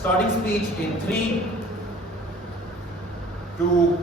Starting speech in 3, 2,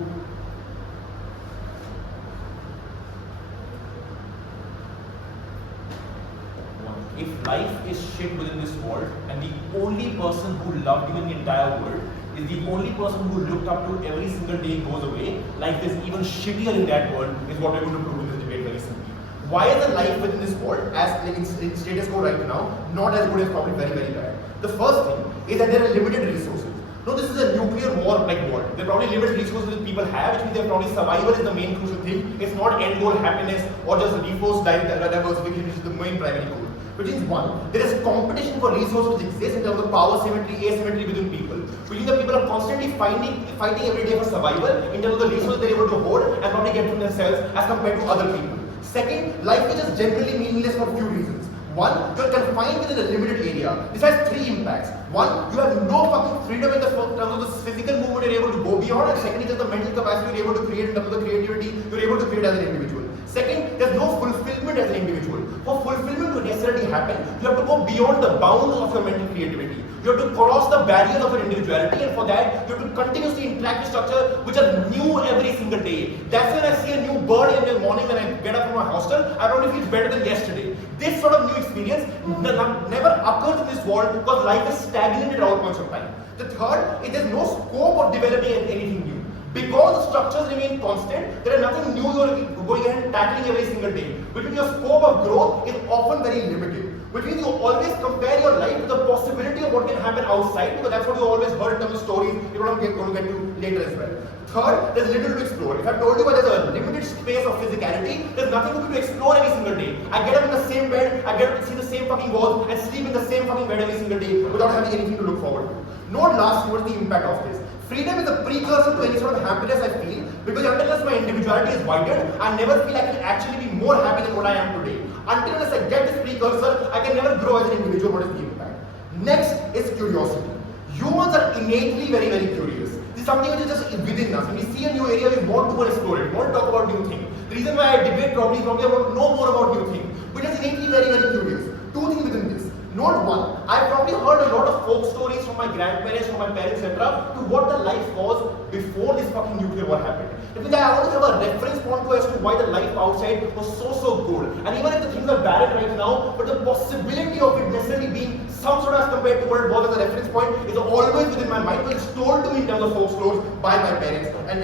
if life is shit within this world and the only person who loved you in the entire world is the only person who looked up to every single day goes away, life is even shittier in that world is what we're going to prove in this debate very simply. Why is the life within this world, as in status quo right now, not as good as probably very, very bad? The first thing is that there are limited resources. No, this is a nuclear war like world. There are probably limited resources that people have, which means they're probably survival is the main crucial thing. It's not end goal happiness or just resource diversification, which is the main primary goal. Which means one, there is competition for resources which exist in terms of power symmetry, asymmetry within people. Which means that people are constantly fighting every day for survival in terms of the resources they're able to hold and probably get from themselves as compared to other people. Second, life is just generally meaningless for a few reasons. One, you're confined within a limited area. This has three impacts. One, you have no fucking freedom in terms of the physical movement you're able to go beyond, and secondly, there's the mental capacity you're able to create in terms of the creativity you're able to create as an individual. Second, there's no fulfillment as an individual. For fulfillment to necessarily happen, you have to go beyond the bounds of your mental creativity. You have to cross the barriers of your individuality, and for that, you have to continuously interact with structures which are new every single day. That's when I see a new bird in the morning when I get up from my hostel, I probably feel better than yesterday. This sort of new experience never occurs in this world because life is stagnant at all points of time. The third is there's no scope of developing anything new. Because the structures remain constant, there is nothing new you're going ahead and tackling every single day. Which means your scope of growth is often very limited. Which means you always compare your life with the possibility of what can happen outside, because that's what you always heard in terms of stories you're going to get to later as well. Third, there's little to explore. If I've told you that there's a limited space of physicality, there's nothing for me to explore every single day. I get up in the same bed, I get up to see the same fucking walls, and sleep in the same fucking bed every single day without having anything to look forward to. Note last towards the impact of this. Freedom is a precursor to any sort of happiness I feel, because unless my individuality is widened, I never feel I can actually be more happy than what I am today. Until unless I get this precursor, I can never grow as an individual. What is the impact? Next is curiosity. Humans are innately very, very curious. This is something which is just within us. When we see a new area, we want to go and explore it. We want to talk about new things. The reason why I debate probably I want to know more about new things. We're just innately very, very curious. Two things within this. Note one, I've probably heard a lot of folk stories from my grandparents, from my parents, etc. to what the life was before this fucking nuclear war happened. It means I always have a reference point to as to why the life outside was so good. And even if the things are barren right now, but the possibility of it necessarily being some sort of as compared to what it was as a reference point is always within my mind, because it's told to me in terms of folk stories by my parents and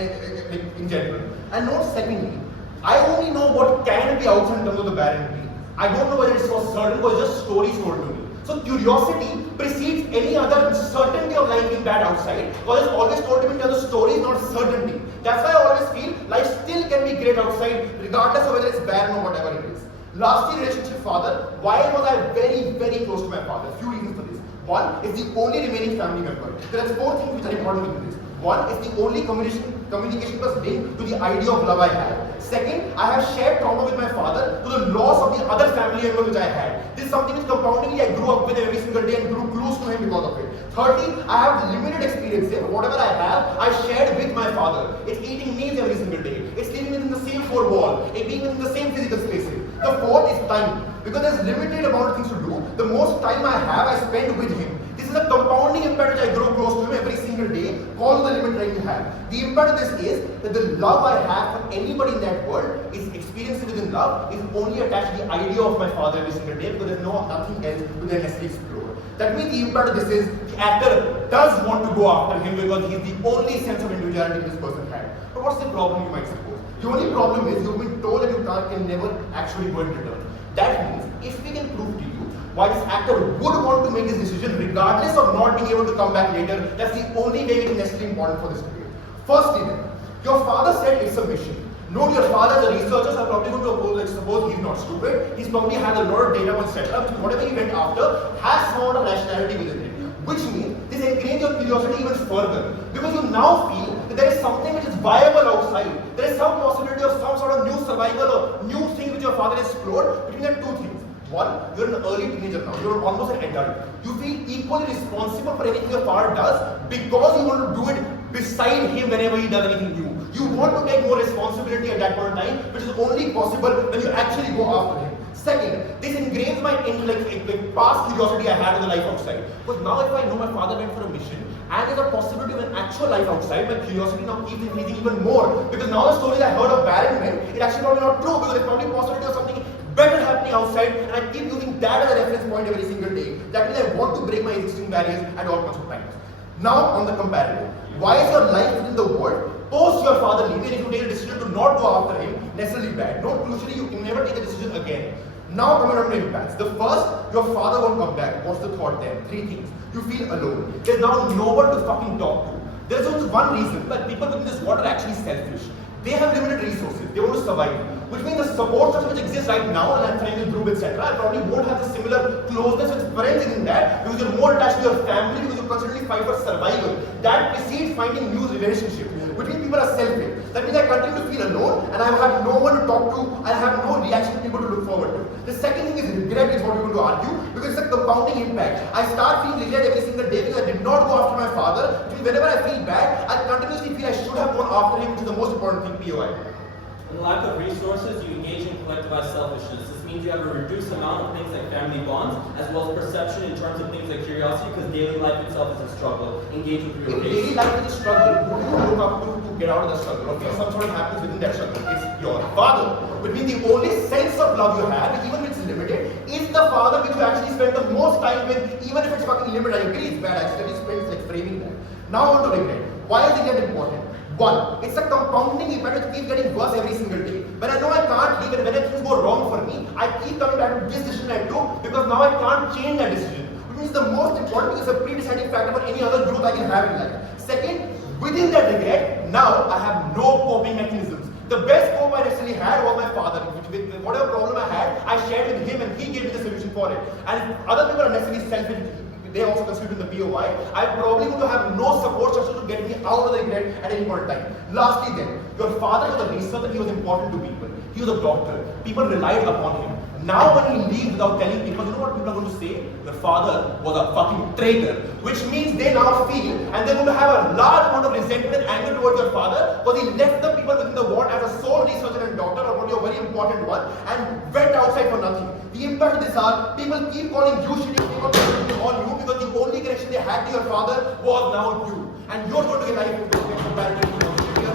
in general. And note secondly, I only know what can be outside in terms of the barrenity. I don't know whether it's for certain, but it's just stories told to me. So curiosity precedes any other certainty of life being bad outside, because it's always told to me in terms of stories, not certainty. That's why I always feel life still can be great outside, regardless of whether it's bad or whatever it is. Lastly, relationship father. Why was I very, very close to my father? Few reasons for this. One is the only remaining family member. There are four things which are important in this. One is the only communication was linked to the idea of love I had. Second, I have shared trauma with my father to the loss of the other family member which I had. This is something which compoundingly I grew up with every single day and grew close to him because of it. Thirdly, I have limited experience here. Whatever I have, I shared with my father. It's eating meals every single day. It's living within the same four walls. It's being within the same physical spaces. The fourth is time. Because there's limited amount of things to do. The most time I have, I spend with him. This is a compounding impact which I grow close to him every single day. Call the limit that you have. The impact of this is that the love I have for anybody in that world is experiencing within love is only attached to the idea of my father every single day, because there's nothing else to then necessarily explore. That means the impact of this is the actor does want to go after him because he's the only sense of individuality this person had. But what's the problem, you might suppose? The only problem is you've been told that you can never actually go in return. That means if we can prove to you why this actor would want to make this decision regardless of not being able to come back later, that's the only way it is necessarily important for this debate. Firstly then, your father said it's a mission. Note your father as a researcher are probably going to oppose, like suppose he's not stupid, he's probably had a lot of data on setup, so whatever he went after has some amount of rationality within it. Which means this encourages your curiosity even further, because you now feel that there is something which is viable outside. There is some possibility of some sort of new survival or new thing which your father explored. Between the two things. One, you're an early teenager now, you're almost an adult. You feel equally responsible for anything your father does because you want to do it beside him whenever he does anything new. You want to take more responsibility at that point in time, which is only possible when you actually go after him. Second, this ingrains my past curiosity I had in the life outside. Because now if I know my father went for a mission and there's a possibility of an actual life outside, my curiosity now keeps increasing even more. Because now the stories I heard of barren men, it actually probably not true because there's probably a possibility of something better happening outside, and I keep using that as a reference point every single day. That means I want to break my existing barriers at all points of time. Now on the comparative. Why is your life within the world post your father leaving, and if you take a decision to not go after him, necessarily bad? No, crucially, you can never take a decision again. Now coming on to impacts. The first, your father won't come back. What's the thought then? Three things. You feel alone. There's now no one to fucking talk to. There's only one reason, but people within this world are actually selfish. They have limited resources. They want to survive. Which means the support structure which exists right now, and I'm friends with group, etc., I probably won't have the similar closeness with friends in that because you're more attached to your family because you constantly fight for survival. That precedes finding new relationships. Which means people are selfish. That means I continue to feel alone and I have no one to talk to. I have no reaction people to look forward to. The second thing is regret is what we're going to argue because it's a compounding impact. I start feeling regret every single day because I did not go after my father. Which means whenever I feel bad, I continuously feel I should have gone after him, which is the most important thing, POI. In the lack of resources, you engage in collectivized selfishness. This means you have a reduced amount of things like family bonds, as well as perception in terms of things like curiosity, because daily life itself is a struggle. Engage with real daily life is a struggle. Who do you look up to get out of the struggle? Or feel some sort of happiness within that struggle? It's your father. Which means the only sense of love you have, even if it's limited, is the father which you actually spend the most time with, even if it's fucking limited. I agree, it's bad. I actually spend like framing that. Now on to regret. Why is regret important? One, it's a compounding effect which keeps getting worse every single day. When I know I can't leave and when things go wrong for me, I keep coming back to this decision I took because now I can't change that decision. Which means the most important because it's a pre-deciding factor for any other growth I can have in life. Second, within that regret, now I have no coping mechanisms. The best cope I necessarily had was my father. Whatever problem I had, I shared with him and he gave me the solution for it. And if other people are necessarily selfish, they also constitute in the POI, I'm probably going to have no support structure to get me out of the regret at any point in time. Lastly then, your father was a researcher, he was important to people. He was a doctor. People relied upon him. Now when he leaves without telling people, you know what people are going to say? Your father was a fucking traitor. Which means they now feel, and they're going to have a large amount of resentment and anger towards your father because he left the people within the ward as a sole researcher and doctor, or probably a very important one, and went outside for nothing. The impact of this are, people keep calling you shitty, people keep on you because the only connection they had to your father was now you. And you're going to get life to get comparative to shittier.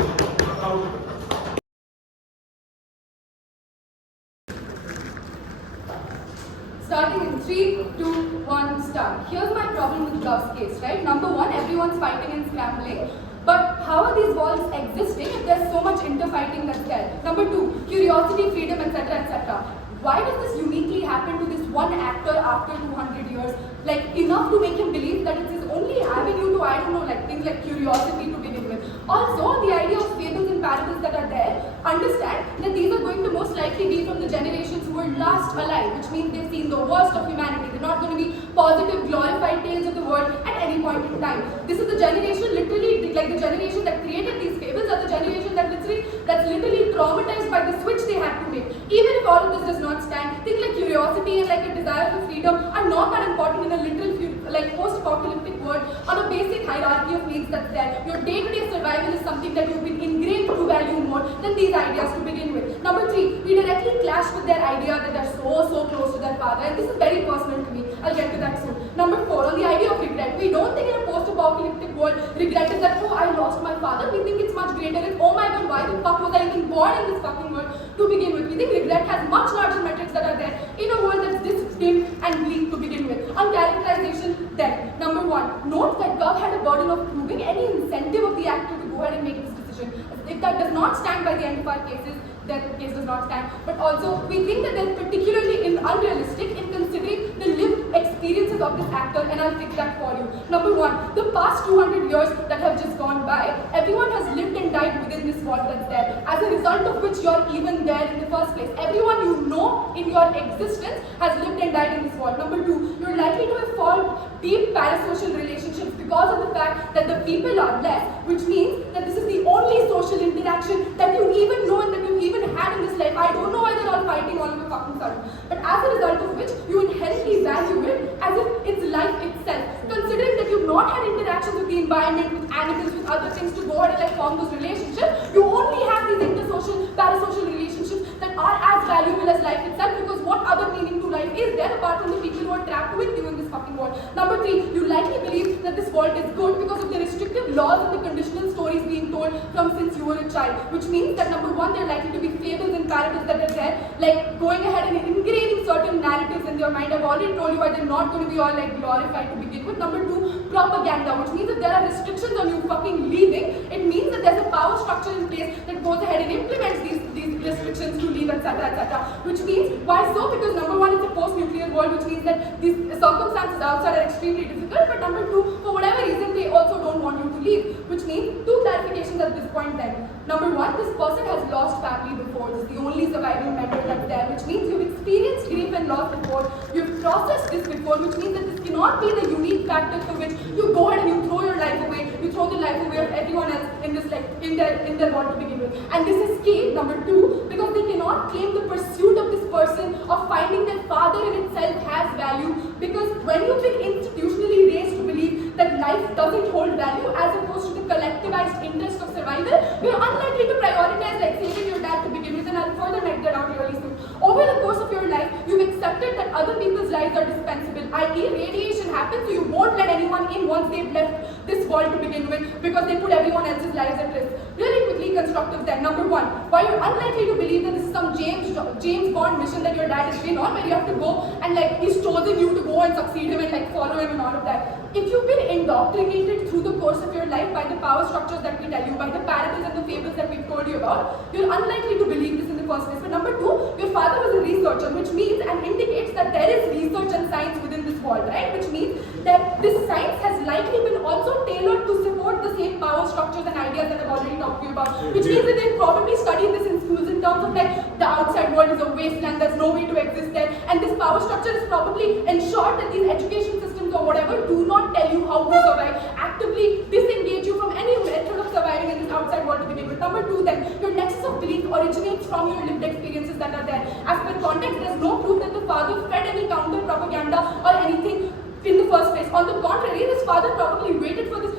Starting in 3, 2, 1, start. Here's my problem with Love's case, right? Number one, everyone's fighting and scrambling. But how are these walls existing if there's so much interfighting that's there? Number two, curiosity, freedom, etc., etc. Why does this uniquely happen to this one actor after 200 years? Like, enough to make him believe that it's his only avenue to, I don't know, like things like curiosity to begin with. Also, the idea of fables and parables that are there, understand that these are going to most likely be from the generations who were last alive, which means they've seen the worst of humanity. They're not going to be positive, glorified tales of the world at any point in time. This is the generation, literally, like the generation that created these fables are the generation that's literally traumatized by the switch they had to make. Even if all of this does not stand, things like curiosity and like a desire for freedom are not that important in a literal, like post-apocalyptic world on a basic hierarchy of needs that's there. Your day-to-day survival is something that you've been ingrained to value more than these ideas to begin with. Number three, we directly clash with their idea that they're so close to their father, and this is very personal to me. I'll get to that soon. Number four, on the idea of regret, we don't think in a post-apocalyptic world, regret is that, oh, I lost my father. We think it's much greater. It's, oh my god, why the fuck was I even born in this fucking world to begin with? We think regret has much larger metrics that are there in a world that's distinct and bleak to begin with. On characterization, then, number one, note that Gov had a burden of proving any incentive of the actor to go ahead and make this decision. If that does not stand by the end of our cases, that case does not stand. But also, we think that they're particularly unrealistic in considering the lived experiences of this actor, and I'll fix that for you. Number one, the past 200 years that have just gone by, everyone has lived and died within this world that's there, as a result of which you're even there in the first place. Everyone you know in your existence has lived and died in this world. Number two, you're likely to have formed deep parasocial relationships because of the fact that the people are less, which means that this is the only social interaction that you even know and that you even had in this life. I don't know why they're all fighting all of a fucking sudden. But as a result of which, you inherently value it as if it's life itself. Considering that you've not had interactions with the environment, with animals, with other things to go ahead and like form those relationships, you only have these intersocial, parasocial relationships that are as valuable as life itself, because what other meaning to life is there apart from the people who are trapped with you in this fucking world? Number 3, you likely believe that this world is good because of the restrictive laws and the conditional stories being told from since you were a child, which means that number 1, there are likely to be fables and parables that are there, like going ahead and engraving certain narratives in your mind. I've already told you why they're not going to be all like glorified to begin with. Number 2, propaganda, which means that there are restrictions on you fucking leaving. It means that there's a power structure in place that goes ahead and implements these restrictions to leave, etc., etc. Which means, why so? Because number 1, it's a post-nuclear world, which means that these circumstances outside are extremely difficult, but number 2, for whatever reason, they also don't want you to leave, which means 2 clarifications at this point then. Number 1, this person has lost family before. This is the only surviving member that's there, which means you've experienced grief and loss before. You've processed this before, which means that this cannot be the unique factor for which you go ahead and you throw your life away. You throw the life away of everyone else in this, like, in their world to begin with. And this is key, number 2, because they cannot claim the pursuit of this person of finding their father in itself has value. Because when you've been institutionally raised to believe that life doesn't hold value as opposed to the collectivized interest of survival, you're unlikely to prioritize like saving your dad to begin with, and I'll further make that out really soon. Over the course of your life, you've accepted that other people's lives are dispensable, i.e. radiation happens, so you won't let anyone in once they've left this world to begin with, because they put everyone else's lives at risk. Really quickly constructive then. Number 1, why you're unlikely to believe that this is some James Bond mission that your dad has been on, where you have to go and like he's chosen you to go and succeed him and like follow him and all of that. If you've been indoctrinated through the course of your life by the power structures that we tell you, by the parables and the fables that we've told you about, you're unlikely to believe this in the first place. But number 2, your father was a researcher, which means and indicates that there is research and science within this world, right? Which means that this science has likely been also tailored to support the same power structures and ideas that I've already talked to you about. Which means that they've probably studied this in schools in terms of like the outside world is a wasteland, there's no way to exist there. And this power structure is probably ensured that these education systems or whatever do not tell you how to survive, actively disengage you from any method of surviving in this outside world to begin with. Number 2 then, your nexus of belief originates from your lived experiences that are there. As per context, there's no proof that the father fed any counter propaganda or anything in the first place. On the contrary, this father probably waited for this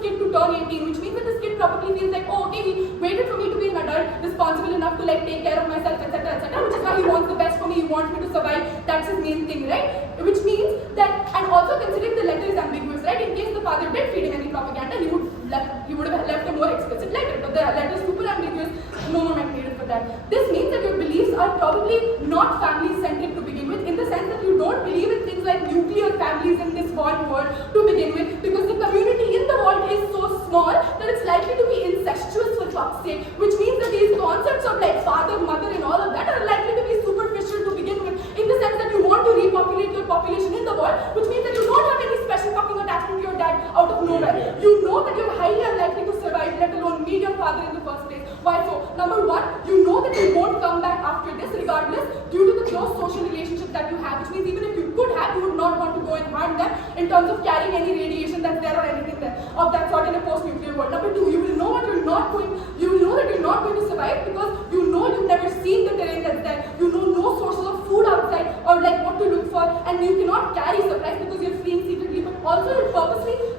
kid to turn 18, which means that this kid probably feels like, oh okay, he waited for me to be an adult, responsible enough to like take care of myself, etc., etc., which is why he wants the best for me, he wants me to survive. That's his main thing, right? Which means that, and also considering the letter is ambiguous, right? In case the father did feed him any propaganda, he would have left a more explicit letter, but the letter is super ambiguous, no moment needed for that. This means that your beliefs are probably not family-centric to begin with, in the sense that you don't believe in things like nuclear families in this one world to begin with, because the community in the world is so small that it's likely to be incestuous for fuck's sake, which means that these concepts of like father, mother and all of that are likely to be superficial to begin with, in the sense that you want to repopulate your population in the world, which means that you don't have any special fucking attachment to your dad out of nowhere. You know that you're highly unlikely to survive, let alone meet your father in the first place. Why so? Number 1, you know that you won't come back after this regardless due to the close social relationship that you have, which means even if you could have, you would not want to go and harm them in terms of carrying any radiation that's there or anything there of that sort in a post-nuclear world. Number 2, you will know that you're not going to survive because you know you've never seen the terrain that's there. You know no sources of food outside or like what to look for, and you cannot carry supplies because you're fleeing secretly. But also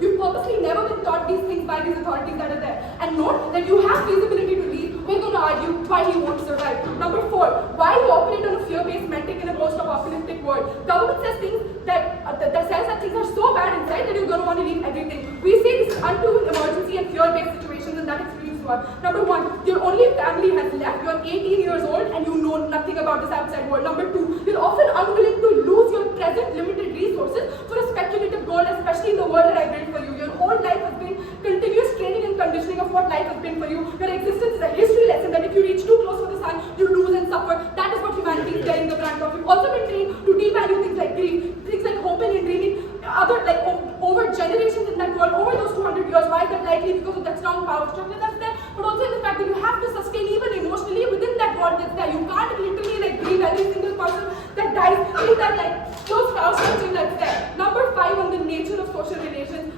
you've purposely never been taught these things by these authorities that are there. And note that you have feasibility to leave. We're going to argue why you won't survive. Number 4, why you operate on a fear-based metric in a post-apocalyptic world. Government says things that says that things are so bad inside that you're going to want to leave everything. We say this is unproven emergency and fear-based situations, and that explains one. Number 1, your only family has left. You're 18 years old and you know nothing about this outside world. Number 2, you're often unwilling to lose your present limited resources for a speculative goal, especially in the world that I built for you. Your whole life has been continuous training and conditioning of what life has been for you. Your existence is a history lesson that if you reach too close for the sun, you lose and suffer. That is what humanity is bearing the brunt of. You've also been trained to devalue things like grief, things like hoping and dreaming, other like over generations in that world, over those 200 years. Why is that likely? Because of that strong power structure that's there, but also in the fact that you have to sustain even emotionally within that world that's there. You can't literally like grieve every single person that dies in that like close power structure that's there. Number 5, on the nature of social relations,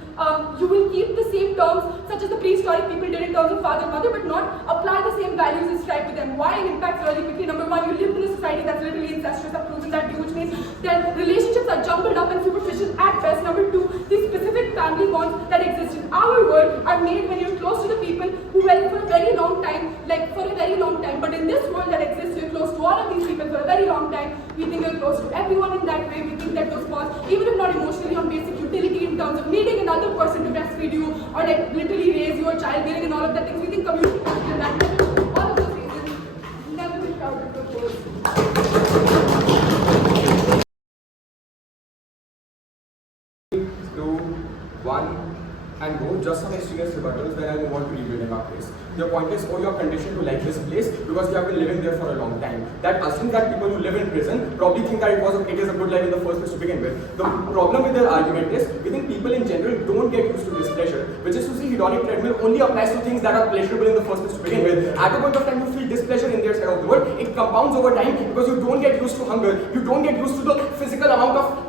you will keep the same terms such as the prehistoric people did in terms of father, mother, but not apply the same values and strive with them. Why it impacts really quickly? Number 1, you live in a society that's literally incestuous. I've proven that to you, which means their relationships are jumbled up and superficial at best. Number 2, these specific family bonds that exist in our world are made when you're close to the people who, well, for a very long time, like for a very long time. But in this world that exists, you're close to all of these people for a very long time. We think you're close to everyone in that way. We think that those bonds, even if not emotionally, on basic utility in terms of needing another person to breastfeed you or like literally raise your child, bearing and all of that things. We think community in that level, all of those reasons never been crowded before. 2, 1, and go. Just some extraneous rebuttals, then I'll move on to rebuilding our place. Your point is, oh, you're conditioned to like this place because you have been living there for a long time. That assumes that people who live in prison probably think that it is a good life in the first place to begin with. The problem with their argument is, we think people in general don't get used to displeasure, which is to say hedonic treadmill only applies to things that are pleasurable in the first place to begin with. At a point of time you feel displeasure in their side of the world, it compounds over time because you don't get used to hunger, you don't get used to the physical amount of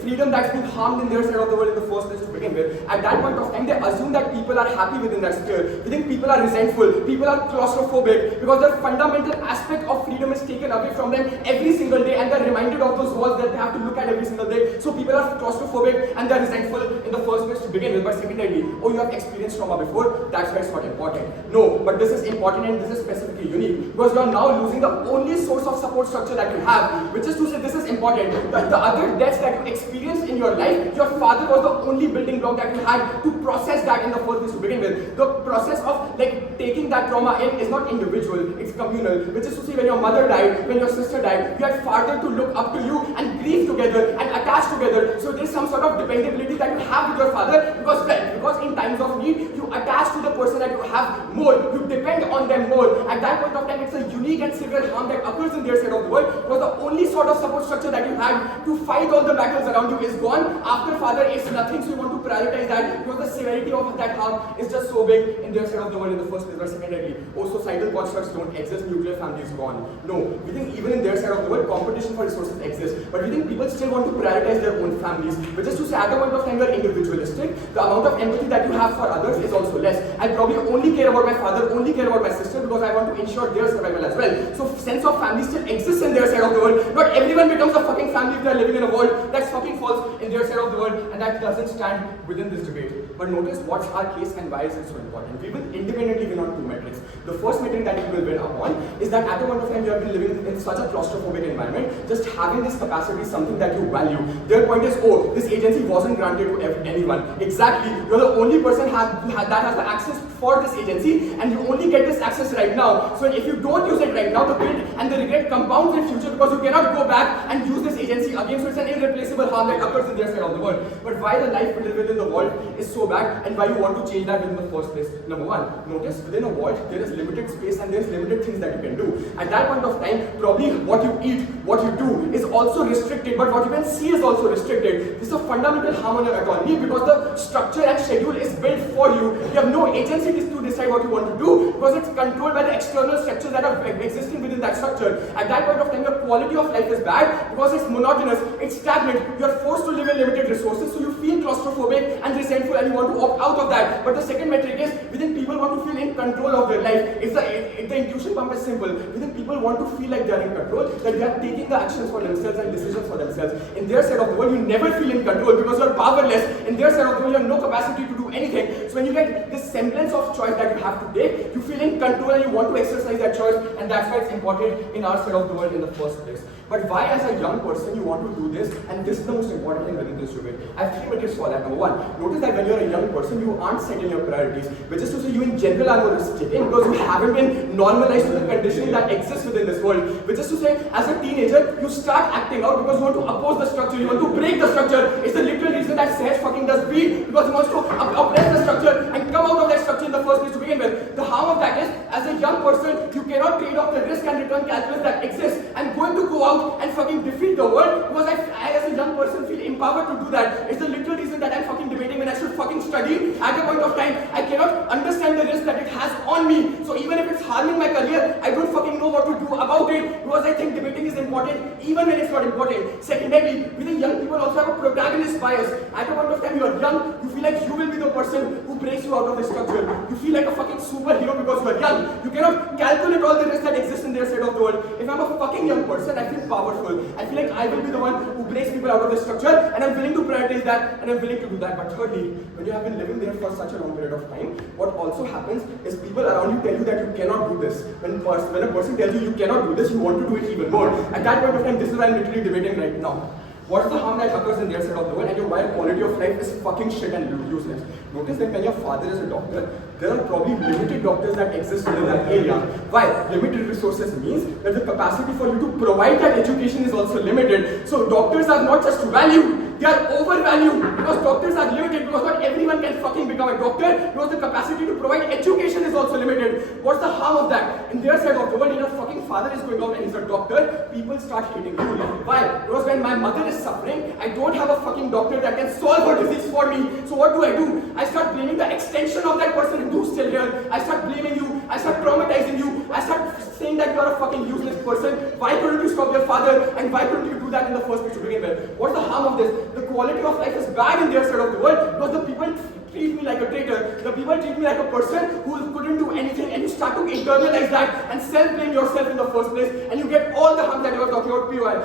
freedom that's been harmed in their side of the world in the first place to begin with. At that point of time, they assume that people are happy within that sphere. They think people are resentful, people are claustrophobic, because the fundamental aspect of freedom is taken away from them every single day, and they're reminded of those walls that they have to look at every single day. So people are claustrophobic and they're resentful in the first place to begin with. But secondarily, oh, you have experienced trauma before, that's why it's not important. No, but this is important and this is specifically unique, because you are now losing the only source of support structure that you have, which is to say this is important. The other deaths that you experienced in your life, your father was the only building block that you had to process that in the first place to begin with. The process of taking that trauma in is not individual, it's communal, which is to say when your mother died, when your sister died, you had father to look up to you and grieve together and attach together. So there's some sort of dependability that you have with your father, because in times of need, you attach to the person that you have more, you depend on them more. At that point of time, it's a unique and severe harm that occurs in their side of the world, because the only sort of support structure that you had to fight all the battles around you is gone. After father, it's nothing, so you want to prioritize that because the severity of that harm is just so big in their side of the world in the first place. But secondarily, societal constructs don't exist, nuclear family is gone. No, we think even in their side of the world, competition for resources exists, but we think people still want to prioritize their own families, which is to say at a point of time you are individualistic, the amount of empathy that you have for others is also less. I probably only care about my father, only care about my sister because I want to ensure their survival as well. So sense of family still exists in their side of the world. Not everyone becomes a fucking family if they are living in a world that's fucking false in their side of the world, and that doesn't stand within this debate. But notice what's our case and why is it so important. We will independently win on two metrics. The first metric that we will win upon is that at a point of time you have been living in such a claustrophobic environment, just having this capacity is something that you value. Their point is, oh, this agency wasn't granted to anyone. Exactly, you're the only person that has the access for this agency, and you only get this access right now. So if you don't use it right now, the guilt and the regret compounds in future because you cannot go back and use this agency again. So it's an irreplaceable harm that occurs in their side of the world. But why the life we live within the world is so bad, and why you want to change that in the first place? Number one, notice within a world there is limited space and there's limited things that you can do. At that point of time, probably what you eat, what you do is also restricted, but what you can see is also restricted. This is a fundamental harm on your autonomy because the structure and schedule is built for you. You have no agency to decide what you want to do because it's controlled by the external structures that are existing within that structure. At that point of time, your quality of life is bad because it's monotonous, it's stagnant. You are forced to live in limited resources, so you feel claustrophobic and resentful and you want to opt out of that. But the second metric is, we think people want to feel in control of their life. The intuition pump is simple. We think people want to feel like they are in control, that they are taking the actions for themselves and decisions for themselves. In their side of the world, you never feel in control because you are powerless. In their side of the world, you have no capacity to do anything. So when you get this semblance of choice that you have to take, you feel in control and you want to exercise that choice, and that's why it's important in our side of the world in the first place. But why as a young person you want to do this, and this is the most important thing within this debate. I have 3 metrics for that. Number one, notice that when you're a young person, you aren't setting your priorities, which is to say you in general are more risk-taking because you haven't been normalized to the conditioning that exists within this world. Which is to say, as a teenager, you start acting out because you want to oppose the structure, you want to break the structure. It's the literal reason that Sahaj fucking does beat, because he wants to oppress the structure and come out of that structure in the first place to begin with. The harm of that is, as a young person, you cannot trade off the risk and return calculus that exists. I'm going to go out and fucking defeat the world because I as a young person feel empowered to do that. It's the literal reason that I'm fucking debating when I should fucking study. At a point of time, I cannot understand the risk that it has on me. So even if it's harming my career, I don't fucking know what to do about it because I think debating is important even when it's not important. Secondly, we think young people also have a protagonist bias. At a point of time, you are young, you feel like you will be the person who breaks you out of the structure. You feel like a fucking superhero because you are young. You cannot calculate all the risks that exist in their side of the world. If I'm a fucking young person, I feel powerful. I feel like I will be the one who breaks people out of the structure, and I'm willing to prioritize that, and I'm willing to do that. But thirdly, when you have been living there for such a long period of time, what also happens is people around you tell you that you cannot do this. When a person tells you you cannot do this, you want to do it even more. At that point of time, this is what I'm literally debating right now. What's the harm that occurs in their side of the world, and your wider quality of life is fucking shit and useless? Notice that when your father is a doctor, there are probably limited doctors that exist within that area. Why? Limited resources means that the capacity for you to provide that education is also limited. So doctors are not just valued, they are overvalued, because doctors are limited, because not everyone can fucking become a doctor, because the capacity to provide education is also limited. What's the harm of that? In their side of the world, your fucking father is going out and he's a doctor, people start hating you. Why? Because when my mother is suffering, I don't have a fucking doctor that can solve her disease for me. So what do? I start blaming the extension of that person who's still here. I start blaming you, I start traumatizing you, I start saying that you are a fucking useless person. Why couldn't you stop your father, and why couldn't you do that in the first place to begin with? What's the harm of this? The quality of life is bad in their side of the world because the people treat me like a traitor. The people treat me like a person who couldn't do anything, and you start to internalize that and self-blame yourself in the first place, and you get all the harm that you are talking about. POI.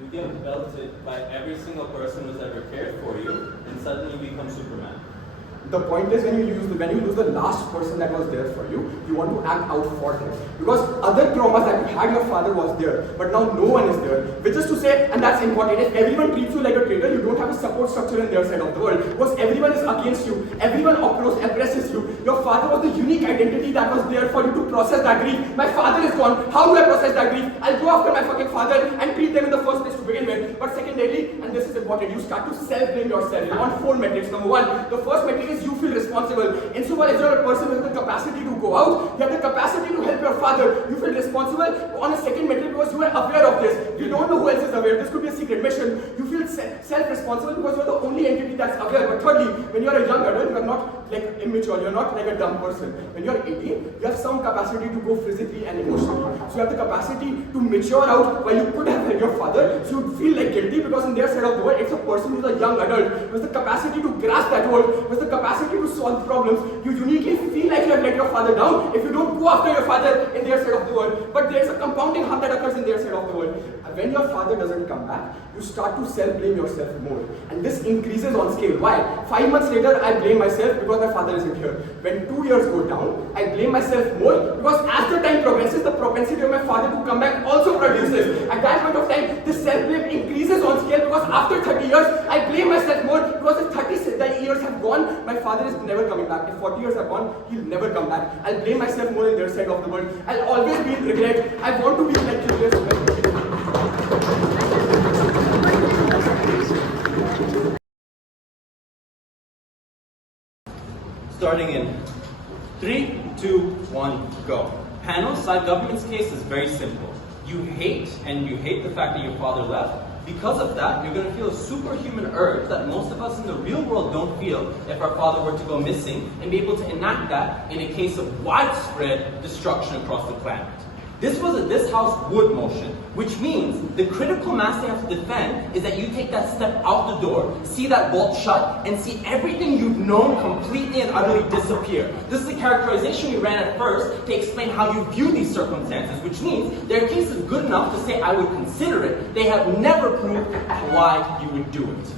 You get belted by every single person who's ever cared for you, and suddenly you become Superman. The point is, when you lose the last person that was there for you, you want to act out for them. Because other traumas that you had, your father was there, but now no one is there. Which is to say, and that's important, if everyone treats you like a traitor, you don't have a support structure in their side of the world. Because everyone is against you, everyone oppresses you. Your father was the unique identity that was there for you to process that grief. My father is gone, how do I process that grief? I'll go after my fucking father and treat them in the first place to begin with. But secondarily, and this is important, you start to self-blame yourself on 4 metrics. Number 1, the first metric is you feel responsible. Insofar as you're a person with the capacity to go out, you have the capacity to help your father, you feel responsible on a second metric because you are aware of this. You don't know who else is aware. This could be a secret mission. You feel self-responsible because you're the only entity that's aware. But thirdly, when you're a young adult, you're not like immature, you're not like a dumb person. When you're 18, you have some capacity to go physically and emotionally. So you have the capacity to mature out while you could have helped your father. So you feel like guilty because in their side of the world, it's a person who's a young adult with the capacity to grasp that world, with the capacity to solve problems. You uniquely feel like you have let your father down if you don't go after your father in their side of the world. But there's a compounding harm that occurs in their side of the world. When your father doesn't come back, you start to self-blame yourself more. And this increases on scale. Why? 5 months later, I blame myself because my father isn't here. When 2 years go down, I blame myself more because as the time progresses, the propensity of my father to come back also produces. At that point of time, this self-blame increases on scale because after 30 years, I blame myself more because if 30 years have gone, my father is never coming back. If 40 years have gone, he'll never come back. I'll blame myself more in their side of the world. I'll always be in regret. I want to be like curious. Starting in 3, 2, 1, go. Panel, side government's case is very simple. You hate the fact that your father left. Because of that, you're going to feel a superhuman urge that most of us in the real world don't feel if our father were to go missing, and be able to enact that in a case of widespread destruction across the planet. This was a this house would motion, which means the critical mass they have to defend is that you take that step out the door, see that bolt shut, and see everything you've known completely and utterly disappear. This is the characterization we ran at first to explain how you view these circumstances, which means their case is good enough to say I would consider it. They have never proved why you would do it.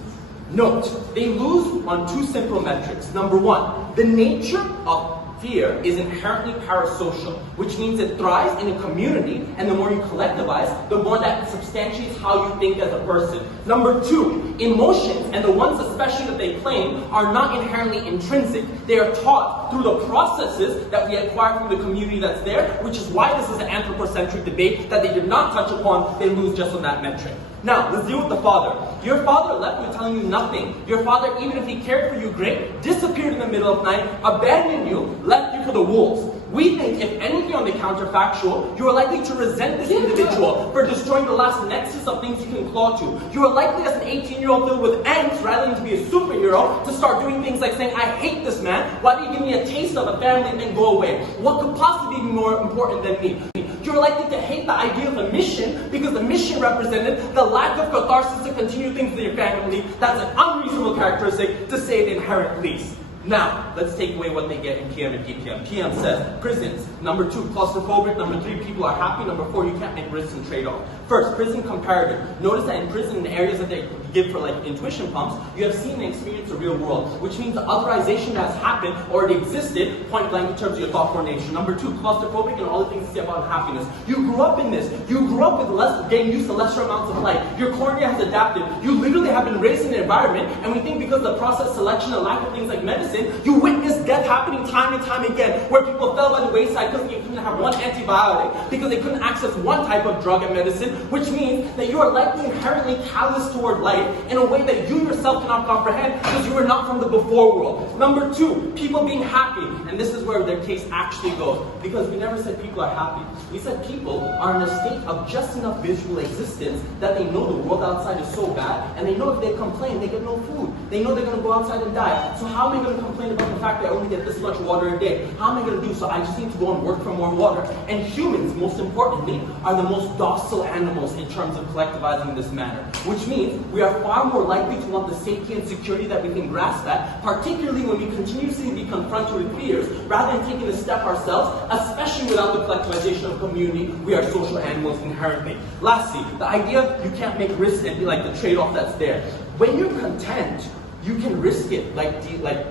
Note, they lose on 2 simple metrics. Number 1, the nature of fear is inherently parasocial, which means it thrives in a community, and the more you collectivize, the more that substantiates how you think as a person. Number 2, emotions, and the ones especially that they claim, are not inherently intrinsic. They are taught through the processes that we acquire from the community that's there, which is why this is an anthropocentric debate that they did not touch upon. They lose just on that metric. Now, let's deal with the father. Your father left with telling you nothing. Your father, even if he cared for you great, disappeared in the middle of the night, abandoned you, left you to the wolves. We think, if anything on the counterfactual, you are likely to resent this individual for destroying the last nexus of things you can claw to. You are likely, as an 18-year-old filled with angst, rather than to be a superhero, to start doing things like saying, I hate this man, why do you give me a taste of a family and then go away? What could possibly be more important than me? You're likely to hate the idea of a mission because the mission represented the lack of catharsis to continue things with your family. That's an unreasonable characteristic, to say the inherent least. Now, let's take away what they get in PM and DPM. PM says prisons. Number 2, claustrophobic. Number 3, people are happy. Number 4, you can't make risks and trade-off. First, prison comparative. Notice that in prison, in the areas that they give for like intuition pumps, you have seen and experienced the real world, which means the otherization that has happened already existed, point blank in terms of your thought coordination. Number 2, claustrophobic and all the things you say about happiness. You grew up in this. You grew up with getting used to lesser amounts of light. Your cornea has adapted. You literally have been raised in an environment, and we think because of the process selection and lack of things like medicine, you witness death happening time and time again, where people fell by the wayside because they couldn't have one antibiotic, because they couldn't access one type of drug and medicine, which means that you are likely inherently callous toward life in a way that you yourself cannot comprehend because you are not from the before world. Number 2, people being happy, and this is where their case actually goes, because we never said people are happy. We said people are in a state of just enough visual existence that they know the world outside is so bad, and they know if they complain, they get no food. They know they're going to go outside and die. So how am I going to complain about the fact that I only get this much water a day? How am I going to do so? I just need to go and work for more water. And humans, most importantly, are the most docile animals in terms of collectivizing in this manner, which means we are far more likely to want the safety and security that we can grasp at, particularly when we continuously be confronted with fears, rather than taking a step ourselves, especially without the collectivization of community. We are social animals inherently. Lastly, the idea of you can't make risks and be like the trade-off that's there. When you're content, you can risk it like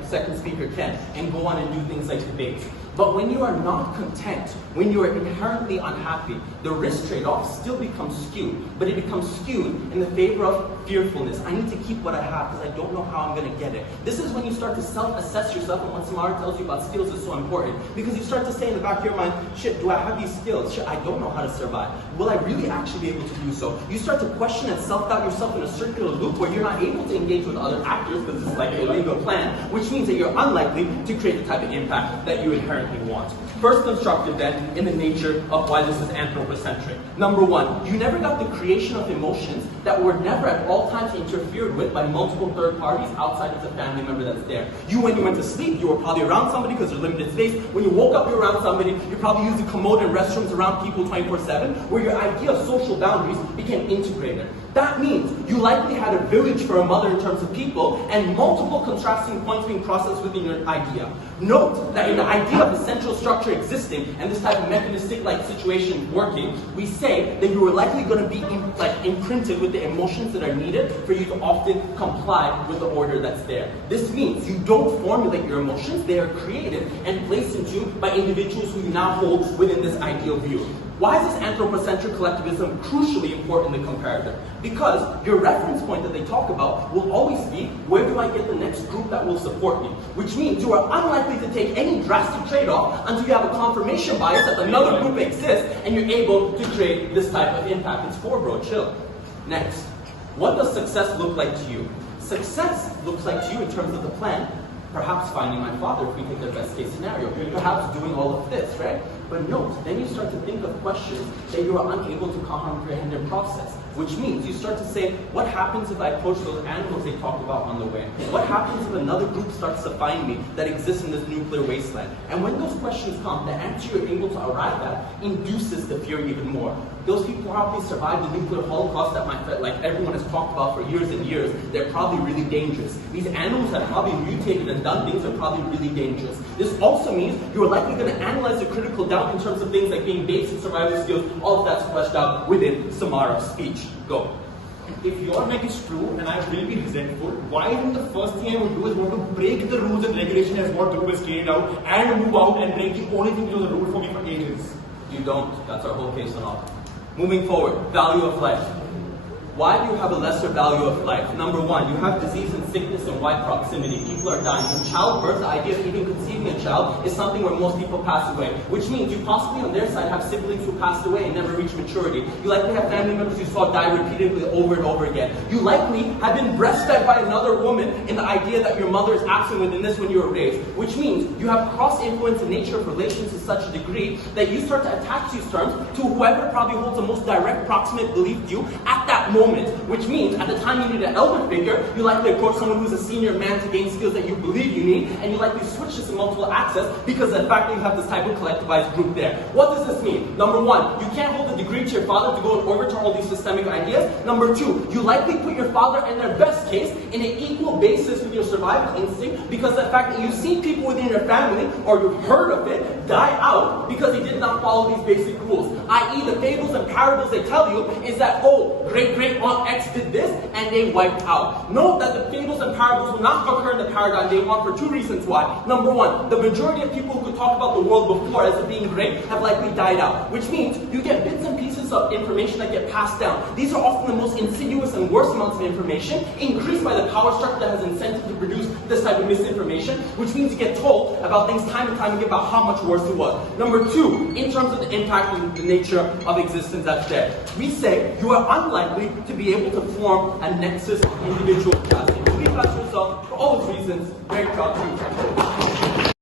second speaker can and go on and do things like debate. But when you are not content, when you are inherently unhappy, the risk trade-off still becomes skewed. But it becomes skewed in the favor of fearfulness. I need to keep what I have because I don't know how I'm going to get it. This is when you start to self-assess yourself, and what Samara tells you about skills is so important. Because you start to say in the back of your mind, shit, do I have these skills? Shit, I don't know how to survive. Will I really actually be able to do so? You start to question and self-doubt yourself in a circular loop where you're not able to engage with other actors because it's like a legal plan, which means that you're unlikely to create the type of impact that you inherently want. First constructive then, in the nature of why this is anthropocentric. Number 1, you never got the creation of emotions that were never at all times interfered with by multiple third parties outside of the family member that's there. You, when you went to sleep, you were probably around somebody because there's limited space. When you woke up, you were around somebody. You probably used the commode and restrooms around people 24/7, where your idea of social boundaries became integrated. That means you likely had a village for a mother in terms of people, and multiple contrasting points being processed within your idea. Note that in the idea of the central structure existing and this type of mechanistic like situation working, we say that you are likely going to be imprinted with the emotions that are needed for you to often comply with the order that's there. This means you don't formulate your emotions, they are created and placed into you by individuals who you now hold within this ideal view. Why is this anthropocentric collectivism crucially important in the comparative? Because your reference point that they talk about will always be, where do I get the next group that will support me? Which means you are unlikely to take any drastic trade-off until you have a confirmation bias that another group exists and you're able to create this type of impact. It's 4, bro, chill. Next, what does success look like to you? Success looks like to you in terms of the plan, perhaps finding my father if we take the best case scenario, perhaps doing all of this, right? But note, then you start to think of questions that you are unable to comprehend and process, which means you start to say, what happens if I approach those animals they talked about on the way? What happens if another group starts to find me that exists in this nuclear wasteland? And when those questions come, the answer you're able to arrive at induces the fear even more. Those people probably survived the nuclear holocaust that everyone has talked about for years and years. They're probably really dangerous. These animals have probably mutated and done things that are probably really dangerous. This also means you're likely going to analyze the critical doubt in terms of things like being basic survival skills. All of that's fleshed out within Samara's speech. Go. If your neck is true and I will be resentful, why isn't the first thing I would do is want to break the rules and regulation as what group is carried out and move out and break the only thing that was a rule for me for ages? You don't. That's our whole case and all. Moving forward, value of life. Why do you have a lesser value of life? Number 1, you have disease and sickness in wide proximity. People are dying. In childbirth, the idea of even conceiving a child is something where most people pass away, which means you possibly on their side have siblings who passed away and never reached maturity. You likely have family members you saw die repeatedly over and over again. You likely have been breastfed by another woman in the idea that your mother is absent within this when you were raised, which means you have cross-influence in nature of relations to such a degree that you start to attach these terms to whoever probably holds the most direct proximate belief to you at that moment. Which means at the time you need an elder figure, you likely approach someone who's a senior man to gain skills that you believe you need, and you likely switch this to multiple access because of the fact that you have this type of collectivized group there. What does this mean? Number 1, you can't hold a degree to your father to go and overturn all these systemic ideas. Number 2, you likely put your father in their best case in an equal basis with your survival instinct because of the fact that you've seen people within your family or you've heard of it die out because they did not follow these basic rules. I.e. the fables and parables they tell you is that, oh, great-great-aunt X did this and they wiped out. Note that the fables and parables will not occur in the paradigm they want for two reasons why. Number one, the majority of people who could talk about the world before as it being great have likely died out, which means you get bits and pieces of information that get passed down. These are often the most insidious and worst amounts of information, increased by the power structure that has incentive to produce this type of misinformation, which means you get told about things time and time again about how much worse it was. Number two, in terms of the impact and the nature of existence that's there, we say you are unlikely to be able to form a nexus of individual capacity. To be a best result, for all those reasons, very proud to you.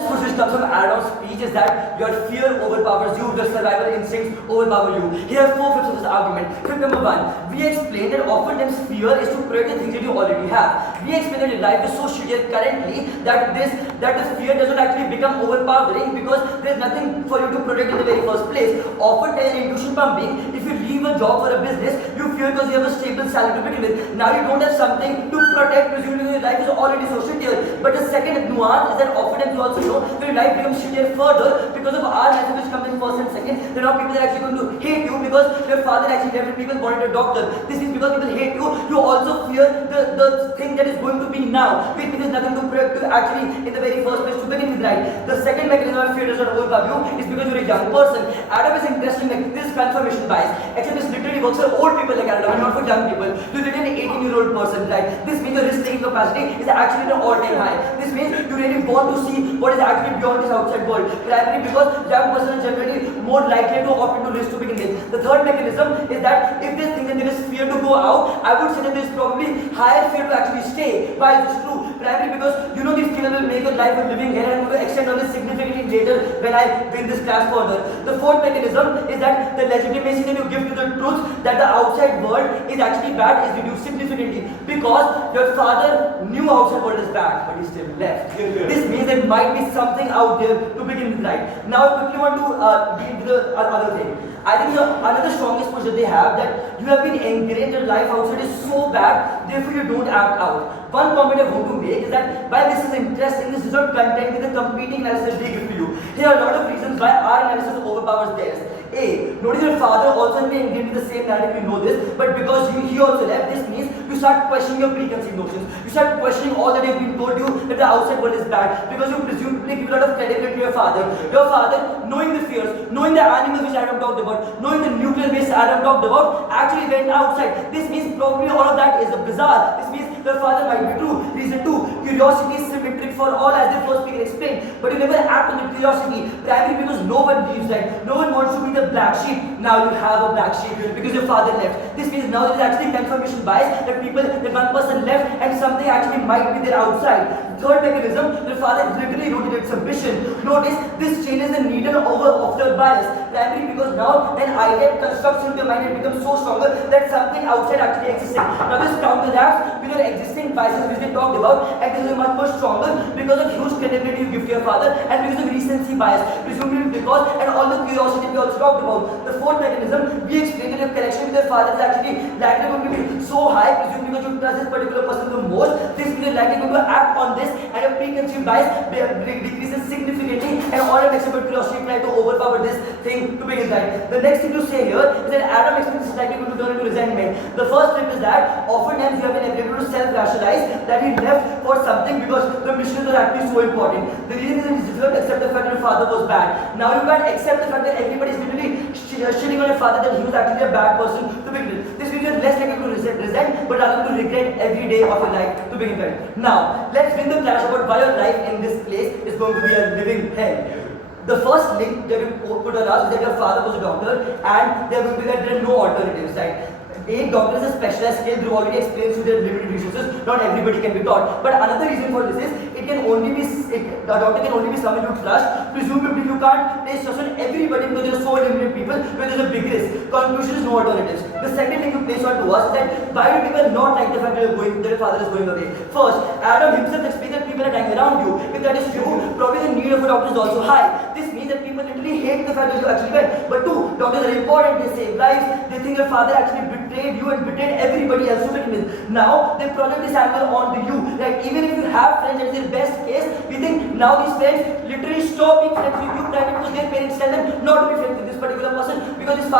Which comes from Adam's speech is that your fear overpowers you, your survival instincts overpower you. Here are 4 fifths of this argument. Fifth number 1, we explain that oftentimes fear is to protect the things that you already have. We explain that your life is so shitty currently that the fear doesn't actually become overpowering because there's nothing for you to protect in the very first place. Oftentimes an intuition pumping, if you leave a job for a business, you fear because you have a stable salary to begin with. Now you don't have something to protect, presumably your life is already so shittier. But the second nuance is that oftentimes you also know your life becomes shittier further because of our life which comes in first and second. There are people that are actually going to hate you because your father actually left and people wanted a doctor. This is because people hate you. You also fear the thing that is going to be now, which means nothing to protect you actually in the very first place to begin with, right? The second mechanism of fear does not overcome you is because you're a young person. Adam is interesting, like this is confirmation bias. Actually, this literally works for old people like Adam, not for young people. You're literally an 18-year-old person, right? This means your risk-taking capacity is actually at an all-time high. This means you really want to see what is actually beyond this outside world. Primarily because young person is generally more likely to opt into risk to begin with. The third mechanism is that if they think that there is fear to go out, I would say that there is probably higher fear to actually stay. Why is this true? Primarily because you know these fears will make your life a living here and I'm going to extend on this significantly later when I win this class further. The fourth mechanism is that the legitimacy that you give to the truth that the outside world is actually bad is reduced significantly because your father knew outside world is bad but he still left. This means there might be something out there to begin with, right? Now I quickly want to deal with the other thing. I think another strongest push that they have that you have been ingrained your life outside is so bad, therefore you don't act out. One comment I want to make is that while this is interesting, this is not content with the competing analysis they give to you. Here are a lot of reasons why our analysis overpowers theirs. A. Notice your father also may engage with the same narrative, you know this, but because he also left, this means you start questioning your preconceived notions. You start questioning all that have been told you that the outside world is bad because you presumably give a lot of credibility to your father. Your father, knowing the fears, knowing the animals which Adam talked about, knowing the nuclear waste Adam talked about, actually went outside. This means probably all of that is bizarre. This means your father might be true. Reason 2, curiosity is symmetric for all as the first speaker explained, but you never act on the curiosity, primarily because no one believes that. No one wants to be the black sheep. Now you have a black sheep because your father left. This means now there is actually confirmation bias that one person left and something actually might be there outside. Third mechanism, your father literally rotated submission. Notice this changes the needle over after bias, primarily because now an idea constructs into your mind and becomes so stronger that something outside actually existing. Now this counteracts with your existing biases which we talked about, and this is much more stronger because of huge credibility you give to your father and because of recency bias, presumably because and all the curiosity we also talked about. The fourth mechanism, we explained that your connection with your father is actually likely going to be so high, presumably because you trust this particular person the most. This means you're likely going to act on this and your preconceived bias decreases significantly and all of expert curiosity try to overpower this thing to begin with. The next thing to say here is that Adam experience is likely going to turn into resentment. The first tip is that oftentimes you have been able to self-rationalize that he left for something because the mission was actually so important. The reason is it's difficult to accept the fact that your father was bad. Now you can't accept the fact that everybody is literally shitting on your father that he was actually a bad person to begin with. This means you're less likely to resent but rather to regret every day of your life to begin with. Now, let's win the clash about why your life in this place is going to be a living hell. The first link that you put on us is that your father was a doctor and there are no alternatives, right? Being doctor is a specialized skill, they've already explained to their limited resources, not everybody can be taught. But another reason for this is, the doctor can only be someone you trust. Presumably you can't place trust on everybody because there are so limited people, where there's a big risk. Conclusion is no alternatives. The second thing you place on to us is that why do people not like the fact that your father is going away? First, Adam himself explained that people are dying around you. If that is true, probably the need of a doctor is also high. This means that people literally hate the fact that you actually went. But two, doctors are important, they save lives, they think your father actually betrayed you and betrayed everybody else to begin with. Now they project this anger onto you. Like even if you have friends, that is their best case, we think now these friends literally stop being friends with you because their parents tell them not to be friends with this particular person because this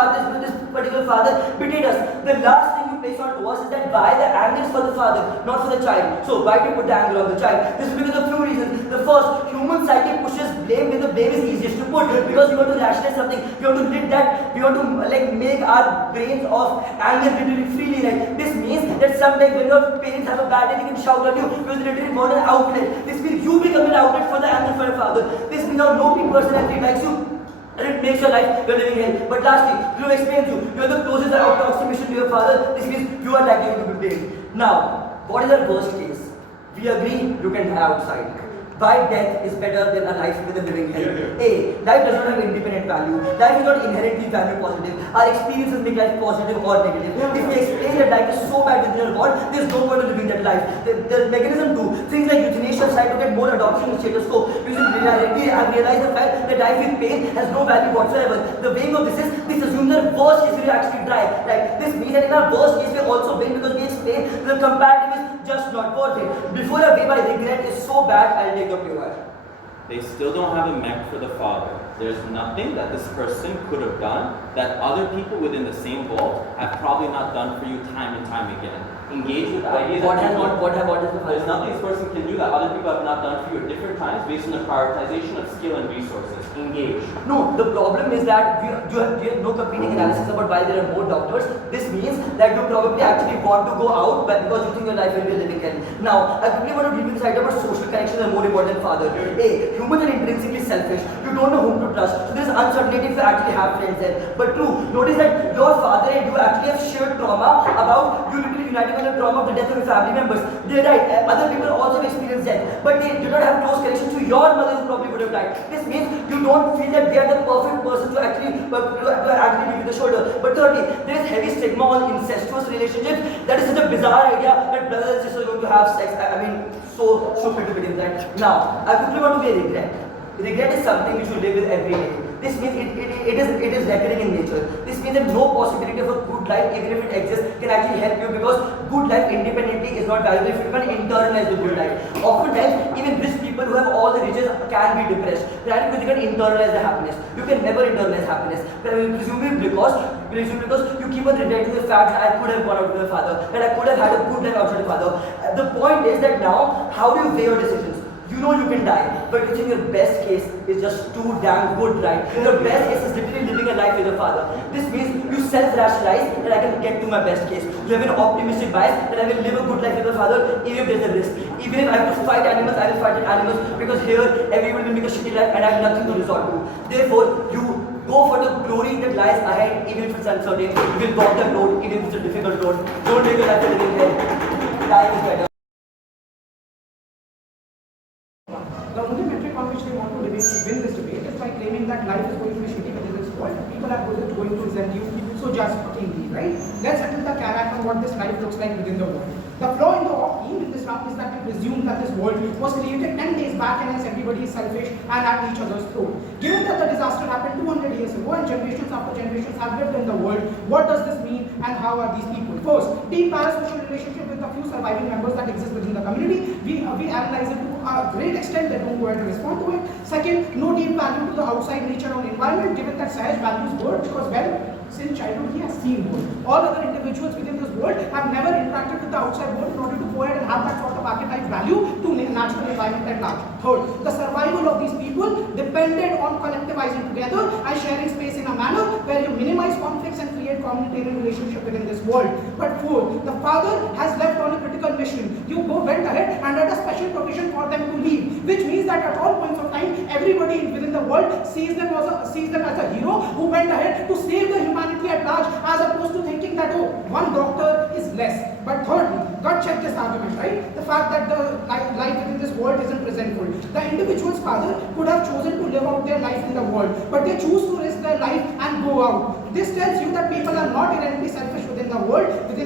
particular father betrayed us. The last thing you place on to us is that why the anger is for the father, not for the child. So why do you put the anger on the child? This is because of few reasons. The first, human psyche pushes blame when the blame is easiest to put because we want to rationalize something. We want to live that. We want to like make our brains of anger literally freely. Right? This means that sometimes when your parents have a bad day, they can shout at you because they literally want an outlet. This means you become an outlet for the anger for your father. This means now no person actually likes you. And it makes your life you're living hell. But lastly, to explain to you, you are the closest approximation to your father. This means you are likely to be blamed. Now, what is our worst case? We agree you can die outside. Why death is better than a life with a living hell? A. Life does not have independent value. Life is not inherently value positive. Our experiences make life positive or negative. If we explain that life is so bad within your world, there is no point in living that life. The mechanism too, things like euthanasia try to get more adoption in status quo. Because in reality, I have realized the fact that life with pain has no value whatsoever. The weighing of this assumes that worst case will actually die. Like this means that in our worst case we are also win because we explain the comparative is just not worth it. Before a way by regret is so bad, I'll take the pure. They still don't have a mech for the father. There's nothing that this person could have done that other people within the same vault have probably not done for you time and time again. Engage with the idea that there's nothing this person can do that other people have not done for you at different times based on the prioritization of skill and resources. Engage. No, the problem is that you have no competing analysis about why there are more doctors. This means that you probably actually want to go out because you think your life will be a living hell. Now, I quickly want to deal with this idea about social connections are more important than father. A. Humans are intrinsically selfish. You don't know whom to trust. So there is uncertainty if you actually have friends there. But true, notice that your father and you actually have shared trauma about you literally uniting on the trauma of the death of your family members. They're right. Other people also have experienced death. But they do not have close connections to your mother who probably would have died. This means you don't feel that they are the perfect person to actually give you the shoulder. But thirdly, there is heavy stigma on incestuous relationships. That is such a bizarre idea that brothers and sisters are going to have sex. I mean, so stupid to begin that. Now, I quickly want to be a regret. Regret is something you should live with every day. This means it is recurring in nature. This means that no possibility of a good life, even if it exists, can actually help you because good life independently is not valuable if you can internalize the good life. Oftentimes, even rich people who have all the riches can be depressed. Right? Because they can internalize the happiness. You can never internalize happiness. Presumably because you keep on regretting the fact that I could have gone out with my father, that I could have had a good life outside my father. The point is that now, how do you weigh your decisions? You know you can die, but you think your best case is just too damn good, right? Your best case is literally living a life with your father. This means you self-rationalize that I can get to my best case. You have an optimistic bias that I will live a good life with my father even if there's a risk. Even if I have to fight animals, I will fight animals because here everyone will make a shitty life and I have nothing to resort to. Therefore, you go for the glory that lies ahead even if it's uncertain. You will walk the road even if it's a difficult road. Don't make your life a living hell. Life is better. The only metric on which they want to win this debate is by claiming that life is going to be shitty within this world and people are going to resent you, so just fucking leave, right? Let's settle the carrot on what this life looks like within the world. The flaw in the theme in this round is that we presume that this world was created 10 days back and hence everybody is selfish and at each other's throat. Given that the disaster happened 200 years ago and generations after generations have lived in the world, what does this mean and how are these people? First, deep parasocial relationship with the few surviving members that exist within the community. We analyze it to a great extent that don't go ahead and respond to it. Second, no deep value to the outside nature or environment, given that Sahaj values world because, well, since childhood he has seen world. All other individuals within this world have never interacted with the outside world in order to go ahead and have that sort of archetype value to natural environment at large. Third, the survival of these people depended on collectivizing together and sharing space in a manner where you minimize conflicts and create communitarian relationship within this world. But fourth, the father has left on a critical mission. You went ahead and had a special provision for them to leave, which means that at all points of time, everybody within the world sees them as a hero who went ahead to save the humanity at large, as opposed to thinking that, oh, one doctor is less. But thirdly, God check this argument, right? The fact that the life within this world isn't presentful. The individual's father could have chosen to live out their life in the world, but they choose to risk their life and go out. This tells you that people are not inherently selfish within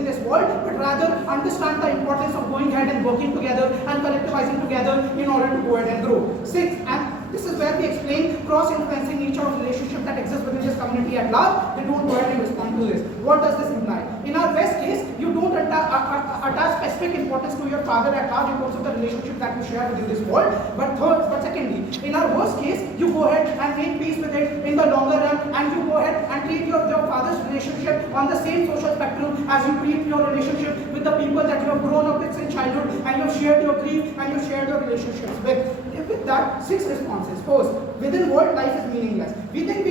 this world, but rather understand the importance of going ahead and working together and collectivizing together in order to go ahead and grow. Sixth, and this is where we explain cross-influencing nature of relationship that exists within this community at large. They don't go ahead and respond to this. What does this imply? In our best case, you don't attach specific importance to your father at large in terms of the relationship that you share within this world. But secondly, in our worst case, you go ahead and make peace with it in the longer run, and you go ahead and treat your father's relationship on the same social spectrum as you treat your relationship with the people that you have grown up with since childhood, and you have shared your grief and you have shared your relationships with. With that, 6 responses. First, within world, life is meaningless. We think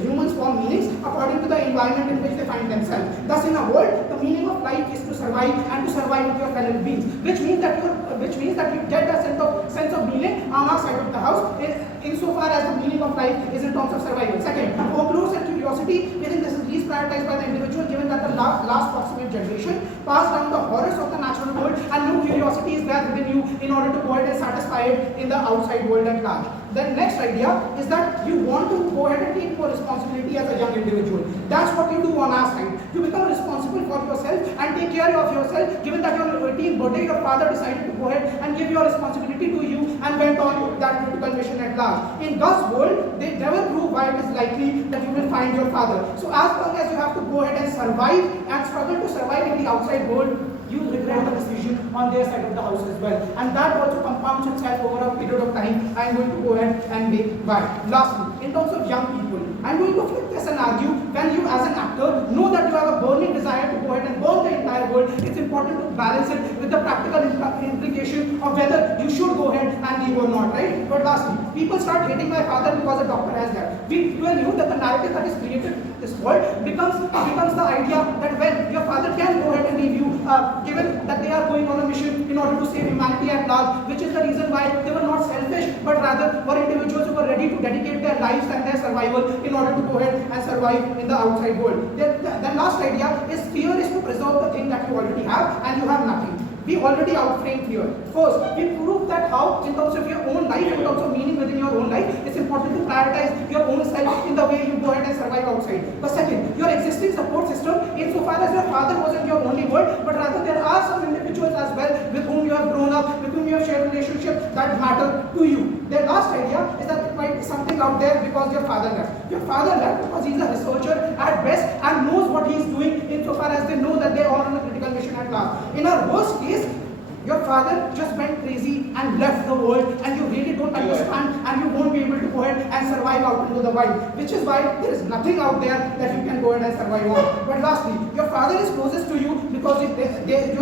humans form meanings according to the environment in which they find themselves. Thus, in a world, the meaning of life is to survive and to survive with your fellow beings, which means that you get a sense of meaning on our side of the house, insofar as the meaning of life is in terms of survival. Second, folklore and curiosity. We think this is least prioritized by the individual, given that the last proximate generation passed down the horrors of the natural world, and no curiosity is there within you in order to go ahead and satisfy it in the outside world at large. The next idea is that you want to go ahead and take more responsibility as a young individual. That's what you do on our side. You become responsible for yourself and take care of yourself, given that on your 18th birthday, your father decided to go ahead and give your responsibility to you and went on that critical mission at large. In God's world, they never prove why it is likely that you will find your father. So as long as you have to go ahead and survive and struggle to survive in the outside world, you regret the decision on their side of the house as well. And that also compounds itself over a period of time. I am going to go ahead and make why. Lastly, in terms of young people, I am going to flip this and argue, when you as an actor know that you have a burning desire to go ahead and burn the entire world, it's important to balance it with the practical implication of whether you should go ahead and leave or not, right? But lastly, people start hating my father because a doctor has that. We knew that the narrative that is created in this world becomes the idea that when your father can go ahead and leave you, given that they are going on a mission in order to save humanity at large, which is the reason why they were not selfish, but rather were individuals who were ready to dedicate their lives and their survival in order to go ahead and survive in the outside world. The last idea is fear is to preserve the thing that you already have, and you have nothing. We already outframe fear. First, we proved that how, in terms of your own life, in terms of meaning within your own life, it's important to prioritize your own self in the way you go ahead and survive outside. But second, your existing support system, insofar as your father wasn't your only world, but rather there are some individuals as well with whom you have grown up, with whom you have shared relationships that matter to you. The last idea is that it might be something out there because your father left. Your father left because he's a researcher at best and knows what he's doing, insofar as they know that they are on a critical mission at last. In our worst case, your father just went crazy and left the world, and you really don't understand, and you won't be able to go ahead and survive out into the wild, which is why there is nothing out there that you can go ahead and survive on. But lastly, your father is closest to you because you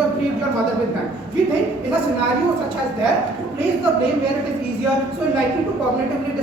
have grieved your mother with them. We think in a scenario such as that, to place the blame where it is easier, so you're likely to cognitively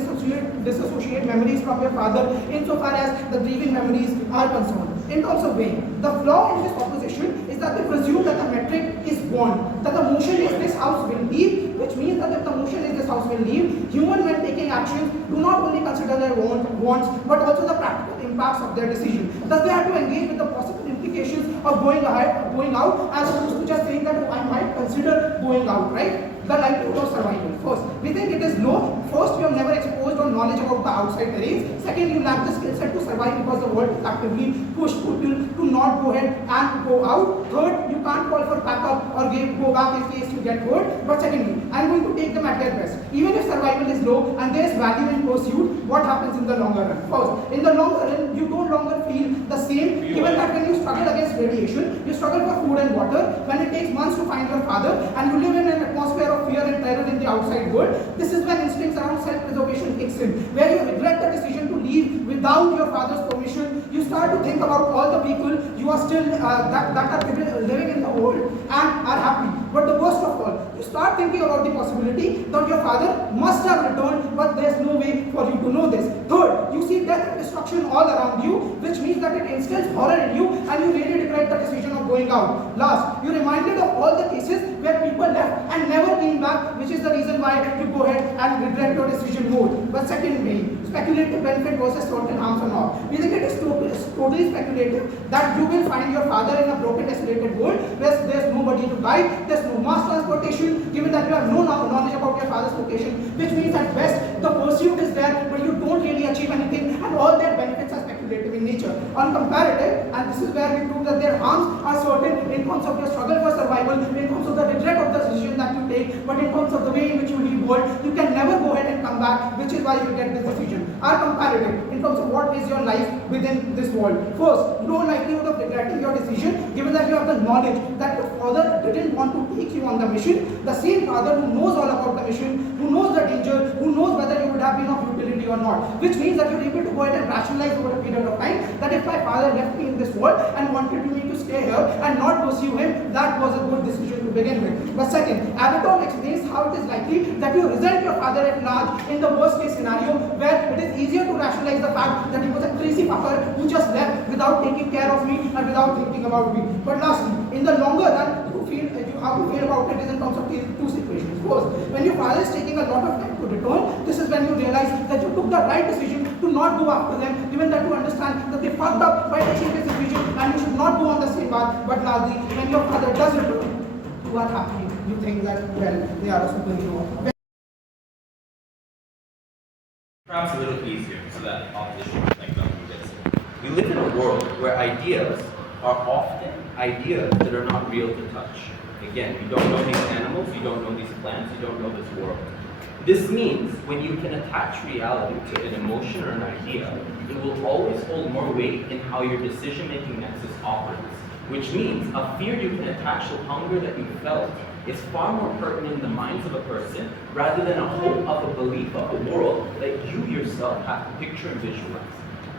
disassociate memories from your father insofar as the grieving memories are concerned. In terms of weighing, the flaw in this proposition is that they presume that the metric is one, that the motion is this house will leave, which means that if the motion is this house will leave, human when taking actions do not only consider their wants but also the practical impacts of their decision. Thus they have to engage with the possible implications of going out, as opposed to just saying that I might consider going out, right? The likelihood of survival. First, we think it is low. First, you have never exposed or knowledge about the outside terrains. Second, you lack the skill set to survive because the world is actively pushed people to not go ahead and go out. Third, you can't call for backup or go back in case you get hurt. But secondly, I'm going to take them at their best. Even if survival is low and there is value in pursuit, what happens in the longer run? First, in the longer run, you no longer feel the same, given that when you struggle against radiation, you struggle for food and water, when it takes months to find your father, and you live in an atmosphere of fear and terror in the outside world. This is when instincts around self-preservation kicks in, where you regret the decision to leave without your father's permission. You start to think about all the people you are still that are living in the world and are happy. But the worst of all, you start thinking about the possibility that your father must have returned, but there's no way for you to know this. Third, you see death and destruction all around you, which means that it instills horror in you and you really regret the decision of going out. Last, you're reminded of all the cases where people left and never came back, which is the reason why you go ahead and regret your decision more. But secondly, speculative benefit versus certain harms or not. We think it is totally speculative that you will find your father in a broken, desolated world where there's nobody to guide, there's no mass transportation, given that you have no knowledge about your father's location, which means at best the pursuit is there, but you don't really achieve anything, and all their benefits are speculative in nature. On comparative, and this is where we prove that their harms are certain in terms of your struggle for survival, in terms of the regret of the decision that you take, but in terms of the way in which you leave world, you can never go ahead and come back back, which is why you get this decision. Are comparative in terms of what is your life within this world. First, no likelihood of regretting your decision, given that you have the knowledge that your father didn't want to take you on the mission. The same father who knows all about the mission, who knows the danger, who knows whether you would have been of utility or not. Which means that you're able to go ahead and rationalize over a period of time that if my father left me in this world and wanted me to stay here and not pursue him, that was a good decision to begin with. But second, Abatom explains how it is likely that you resent your father at large in the worst case scenario, where it is easier to rationalize the fact that he was a crazy fucker who just left without taking care of me and without thinking about me. But lastly, in the longer run, how you feel about it is in terms of two situations. First, when your father is taking a lot of time to return, this is when you realize that you took the right decision to not go after them, given that you understand that they fucked up by taking this decision and you should not go on the same path. But lastly, when your father does return, you are happy. You think that, well, they are a superhero. Perhaps a little easier so that opposition like nothing gets it. We live in a world where ideas are often ideas that are not real to touch. Again, you don't know these animals, you don't know these plants, you don't know this world. This means when you can attach reality to an emotion or an idea, it will always hold more weight in how your decision-making nexus operates. Which means a fear you can attach to hunger that you felt is far more pertinent in the minds of a person rather than a hope of a belief of a world that you yourself have to picture and visualize.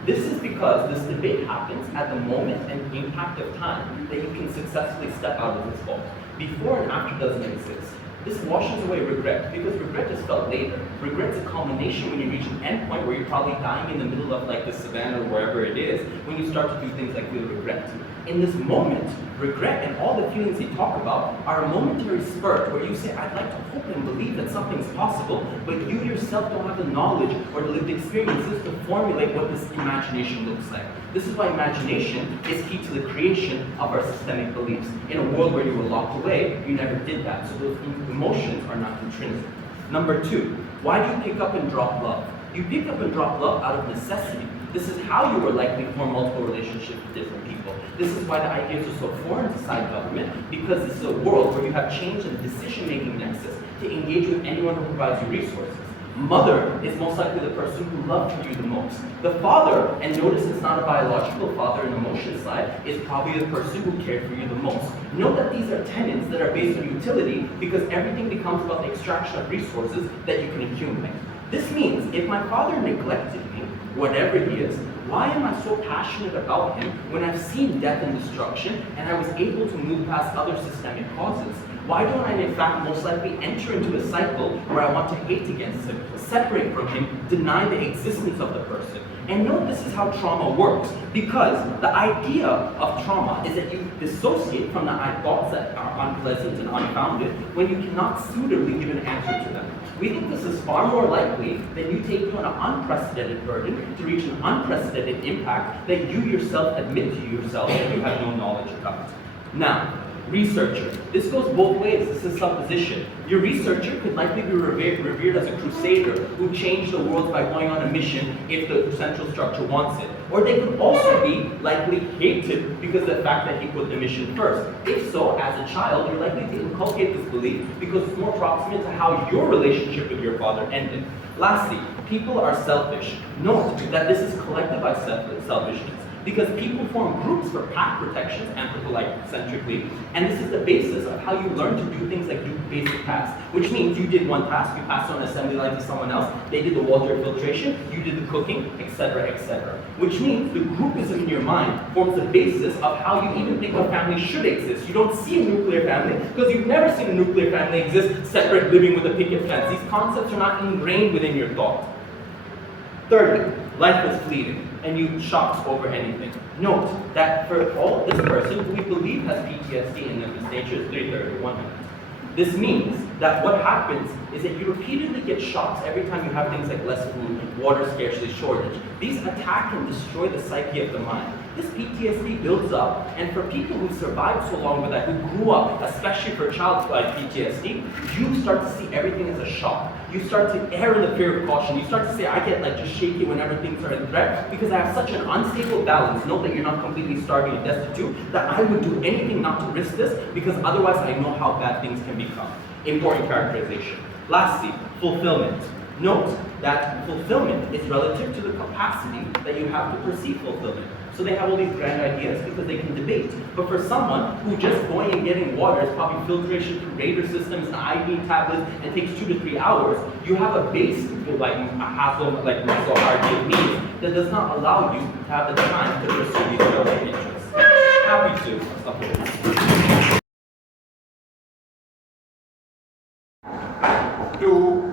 This is because this debate happens at the moment and impact of time that you can successfully step out of this vault. Before and after doesn't exist. This washes away regret, because regret is felt later. Regret's a culmination when you reach an end point where you're probably dying in the middle of like the savannah or wherever it is, when you start to do things like feel regret. In this moment, regret and all the feelings you talk about are a momentary spurt where you say, I'd like to hope and believe that something's possible, but you yourself don't have the knowledge or the lived experiences to formulate what this imagination looks like. This is why imagination is key to the creation of our systemic beliefs. In a world where you were locked away, you never did that, so those emotions are not intrinsic. Number two, why do you pick up and drop love? You pick up and drop love out of necessity. This is how you were likely to form multiple relationships with different people. This is why the ideas are so foreign to side government, because this is a world where you have changed the decision-making nexus to engage with anyone who provides you resources. Mother is most likely the person who loved you the most. The father, and notice it's not a biological father in the emotion side, is probably the person who cared for you the most. Note that these are tenets that are based on utility because everything becomes about the extraction of resources that you can accumulate. This means if my father neglected me, whatever he is, why am I so passionate about him when I've seen death and destruction and I was able to move past other systemic causes? Why don't I in fact most likely enter into a cycle where I want to hate against him, separate from him, deny the existence of the person? And note this is how trauma works, because the idea of trauma is that you dissociate from the thoughts that are unpleasant and unfounded when you cannot suitably give an answer to them. We think this is far more likely than you taking on an unprecedented burden to reach an unprecedented impact that you yourself admit to yourself that you have no knowledge about. Now, researcher. This goes both ways. This is supposition. Your researcher could likely be revered as a crusader who changed the world by going on a mission if the central structure wants it. Or they could also be likely hated because of the fact that he put the mission first. If so, as a child, you're likely to inculcate this belief because it's more proximate to how your relationship with your father ended. Lastly, people are selfish. Note that this is collected by selfishness, because people form groups for pack protections, anthropocentrically, and this is the basis of how you learn to do things like do basic tasks, which means you did one task, you passed on an assembly line to someone else, they did the water filtration, you did the cooking, etc., etc. Which means the groupism in your mind forms the basis of how you even think a family should exist. You don't see a nuclear family because you've never seen a nuclear family exist separate, living with a picket fence. These concepts are not ingrained within your thought. Thirdly, life is fleeting, and you shock over anything. Note that for all this person who we believe has PTSD and this nature is 3/3 or 1 minute. This means that what happens is that you repeatedly get shocks every time you have things like less food, water scarcity, shortage. These attack and destroy the psyche of the mind. This PTSD builds up, and for people who survived so long with that, who grew up, especially for childhood PTSD, you start to see everything as a shock. You start to err in the fear of caution. You start to say, I get like just shaky whenever things are in threat because I have such an unstable balance. Note that you're not completely starving and destitute, that I would do anything not to risk this because otherwise I know how bad things can become. Important characterization. Lastly, fulfillment. Note that fulfillment is relative to the capacity that you have to perceive fulfillment. So they have all these grand ideas because they can debate. But for someone who just going and getting water is probably filtration through radar systems and IV tablets and takes 2 to 3 hours, you have a base like a hassle, like muscle hierarchy of needs that does not allow you to have the time to pursue these real life interests. Happy to supplement. To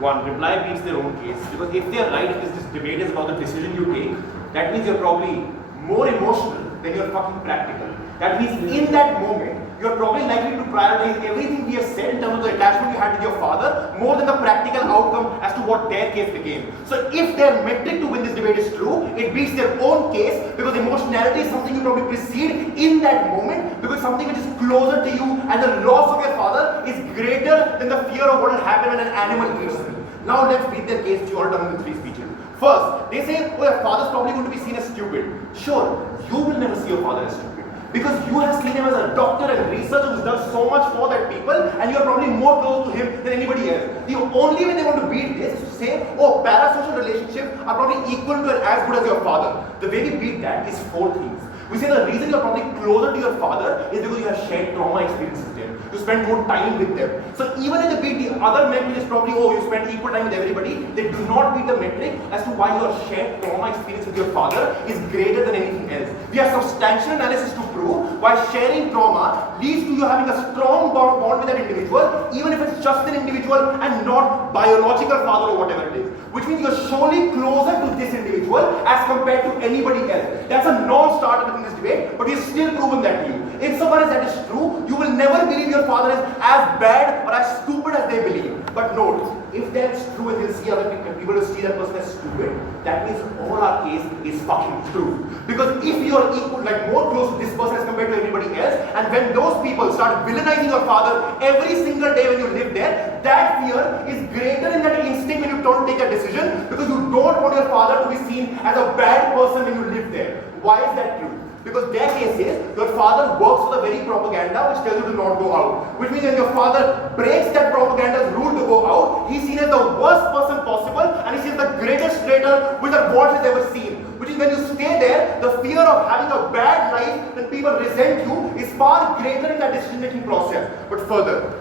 one, reply beats their own case, because if they are right, if this debate is about the decision you take, that means you're probably more emotional than you're fucking practical. That means in that moment, you're probably likely to prioritize everything we have said in terms of the attachment you had with your father more than the practical outcome as to what their case became. So if their metric to win this debate is true, it beats their own case, because emotionality is something you probably precede in that moment, because something which is closer to you and the loss of your father is greater than the fear of what will happen when an animal eats you. Now let's beat their case to all done with 3 speeches. First, they say, oh, your father's probably going to be seen as stupid. Sure, you will never see your father as stupid, because you have seen him as a doctor and researcher who's done so much for that people, and you're probably more close to him than anybody else. The only way they want to beat this is to say, oh, parasocial relationships are probably equal to and as good as your father. The way we beat that is 4 things. We say the reason you're probably closer to your father is because you have shared trauma experiences with him. You spend more time with them. So even if they beat the other metric is probably, oh, you spend equal time with everybody, they do not beat the metric as to why your shared trauma experience with your father is greater than anything else. We have substantial analysis to prove why sharing trauma leads to you having a strong bond with that individual, even if it's just an individual and not biological father or whatever it is. Which means you're surely closer to this individual as compared to anybody else. That's a non-starter within this debate, but we've still proven that to you. Insofar as that is true, you will never believe your father is as bad or as stupid as they believe. But note, if that's true and you'll see other people will see that person as stupid, that means all our case is fucking true. Because if you're equal, like more close to this person as compared to everybody else, and when those people start villainizing your father every single day when you live there, that fear is greater in that instinct when you don't take a decision, because you don't want your father to be seen as a bad person when you live there. Why is that true? Because their case is, your father works for the very propaganda which tells you to not go out. Which means when your father breaks that propaganda's rule to go out, he's seen as the worst person possible, and he's seen as the greatest traitor which the world has ever seen. Which is when you stay there, the fear of having a bad life when people resent you is far greater in that decision-making process. But further,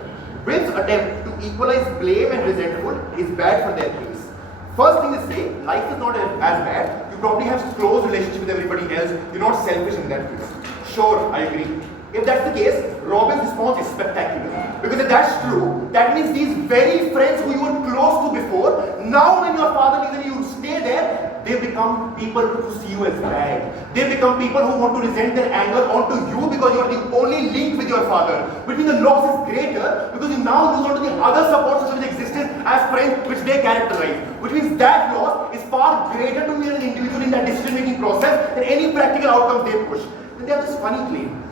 Will's attempt to equalize blame and resentful is bad for their case. First thing is say, life is not as bad. You probably have close relationship with everybody else. You're not selfish in that case. Sure, I agree. If that's the case, Robin's response is spectacular. Because if that's true, that means these very friends who you were close to before, now when your father leaves and you stay there, they become people who see you as bad. They become people who want to resent their anger onto you because you are the only link with your father. Which means the loss is greater because you now lose onto the other support system which existed as friends which they characterize. Which means that loss is far greater to me as an individual in that decision-making process than any practical outcome they push. Then they have this funny claim.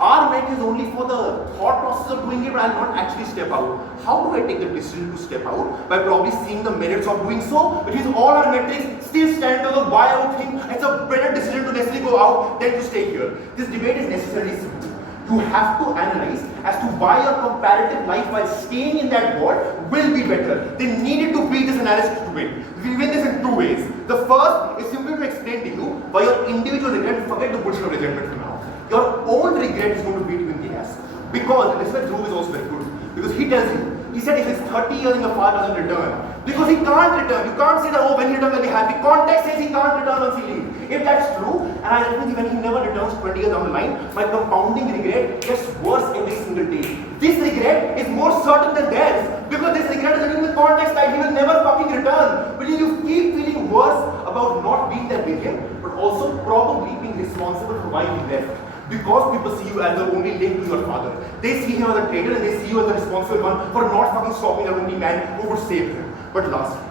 Our metric is only for the thought process of doing it, but I will not actually step out. How do I take the decision to step out? By probably seeing the merits of doing so, which means all our metrics still stand to the why I would think it's a better decision to necessarily go out than to stay here. This debate is necessarily simple. You have to analyze as to why your comparative life while staying in that world will be better. They needed to beat this analysis to win. We win this in 2 ways. The first is simply to explain to you why your individual regret, forget the bullshit of resentment for now. Your own regret is going to beat you in the ass. Because, and this is why Dhruv is also very good. Because he tells you, he said if it's 30 years and your father doesn't return, because he can't return. You can't say that, oh, when he returns, I'll be happy. Context says he can't return once he leaves. If that's true, and I think when he never returns 20 years down the line, my compounding regret gets worse every single day. This regret is more certain than theirs. Because this regret is in the context that he will never fucking return. But you keep feeling worse about not being there with him, but also probably being responsible for why he left. Because people see you as the only link to your father. They see him as a traitor and they see you as the responsible one for not fucking stopping the only man who would save him. But lastly,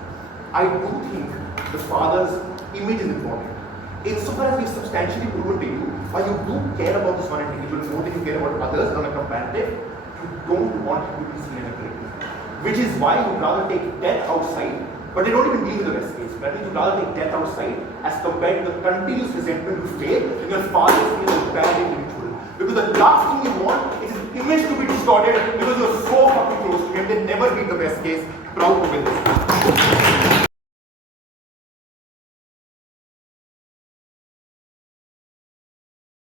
I do think the father's image is important. Insofar as we've substantially proven to you why you do care about this one individual more than you care about others on a comparative, you don't want him to be seen as a traitor. Which is why you'd rather take death outside, but they don't even deal with the rest case. That means you'd rather take death outside as compared to the continuous resentment you feel when your father is a bad individual. Because the last thing you want is his image to be distorted because you're so fucking close to him they never beat the best case. Proud to win this.